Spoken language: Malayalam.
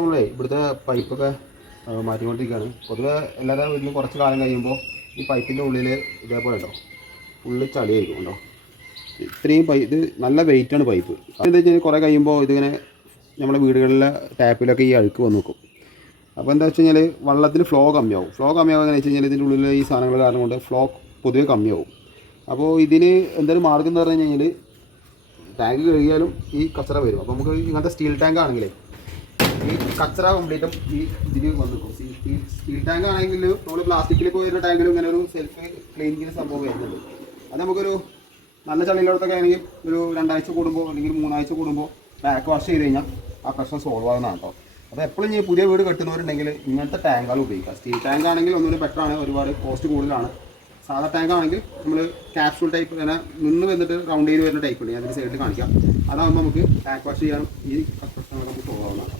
നമ്മളെ ഇവിടുത്തെ പൈപ്പൊക്കെ മാറ്റിക്കൊണ്ടിരിക്കുകയാണ്. പൊതുവെ എല്ലാവരുടെ വീട്ടിലും കുറച്ച് കാലം കഴിയുമ്പോൾ ഈ പൈപ്പിൻ്റെ ഉള്ളിൽ ഇതേപോലെ ഉണ്ടോ ഫുള്ള് ചളിയായിരിക്കും ഉണ്ടോ. ഇത്രയും ഇത് നല്ല വെയിറ്റാണ് പൈപ്പ്. അതെന്താ വെച്ച് കഴിഞ്ഞാൽ കുറേ കഴിയുമ്പോൾ ഇതിങ്ങനെ നമ്മുടെ വീടുകളിലെ ടാപ്പിലൊക്കെ ഈ അഴുക്ക് വന്ന് നിൽക്കും. അപ്പോൾ എന്താ വെച്ച് കഴിഞ്ഞാൽ വെള്ളത്തിന് ഫ്ലോ കമ്മിയാവും. ഫ്ലോ കമ്മിയാവുക വെച്ച് കഴിഞ്ഞാൽ ഇതിൻ്റെ ഉള്ളിൽ ഈ സാധനങ്ങൾ കാരണം കൊണ്ട് ഫ്ലോ പൊതുവെ കമ്മിയാവും. അപ്പോൾ ഇതിന് എന്തൊരു മാർഗ്ഗം എന്ന് പറഞ്ഞു കഴിഞ്ഞാൽ ടാങ്ക് കഴുകിയാലും ഈ കച്ചറ വരും. അപ്പോൾ നമുക്ക് ഇങ്ങനത്തെ സ്റ്റീൽ ടാങ്ക് ആണെങ്കിലേ ഈ കച്ചറ കംപ്ലീറ്റും ഈ ഇതിൽ വന്ന് നിൽക്കും. സ്റ്റീൽ ടാങ്ക് ആണെങ്കിൽ നമ്മൾ പ്ലാസ്റ്റിക്കിലേക്ക് വരുന്ന ടാങ്കിലും ഇങ്ങനെ ഒരു സെൽഫ് ക്ലീനിങ്ങിന് സംഭവം വരുന്നുണ്ട്. അത് നമുക്കൊരു നല്ല ചളിയിലോടത്തൊക്കെ ആണെങ്കിൽ ഒരു 2 ആഴ്ച കൂടുമ്പോൾ അല്ലെങ്കിൽ 3 ആഴ്ച കൂടുമ്പോൾ ബാക്ക് വാഷ് ചെയ്ത് കഴിഞ്ഞാൽ ആ പ്രശ്നം സോൾവ് ആകുന്നതാണ് കേട്ടോ. അപ്പോൾ എപ്പോഴും ഈ പുതിയ വീട് കെട്ടുന്നവരുണ്ടെങ്കിൽ ഇങ്ങനത്തെ ടാങ്കുകൾ ഉപയോഗിക്കുക. സ്റ്റീൽ ടാങ്ക് ആണെങ്കിൽ ഒന്നുകൂടി ബെറ്ററാണ്, ഒരുപാട് കോസ്റ്റ് കൂടുതലാണ്. സാധാ ടാങ്ക് ആണെങ്കിൽ നമ്മൾ ക്യാപ്സൂൾ ടൈപ്പ് ഇങ്ങനെ നിന്ന് വന്നിട്ട് റൗണ്ട് ചെയ്ത് വരുന്ന ടൈപ്പ് ഉണ്ട്. അതിൻ്റെ സൈഡിൽ കാണിക്കാം. അതാകുമ്പോൾ നമുക്ക് ബാക്ക് വാഷ് ചെയ്യാനും ഈ പ്രശ്നങ്ങൾ നമുക്ക് സോൾവ് ആവുന്നതാണ്.